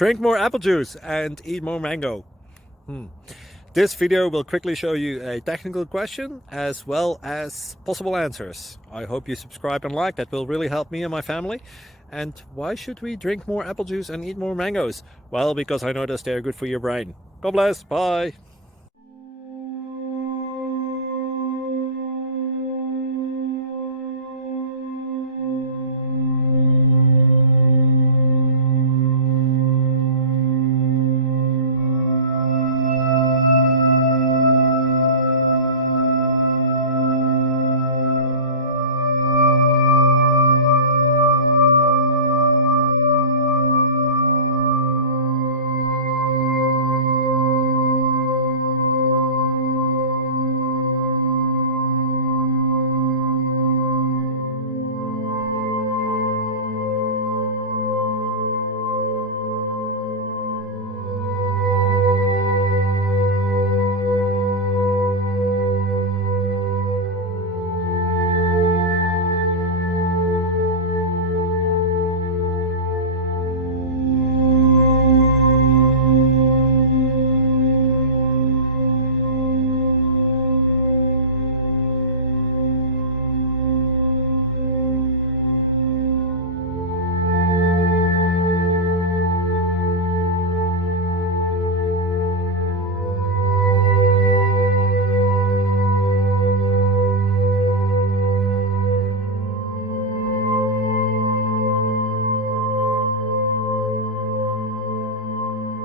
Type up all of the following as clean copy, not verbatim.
Drink more apple juice and eat more mango. This video will quickly show you a technical question as well as possible answers. I hope you subscribe and like, that will really help me and my family. And why should we drink more apple juice and eat more mangoes? Well, because I noticed they're good for your brain. God bless, bye!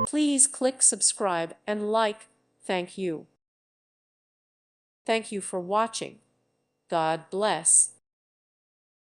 Please click subscribe and like. Thank you. Thank you for watching. God bless.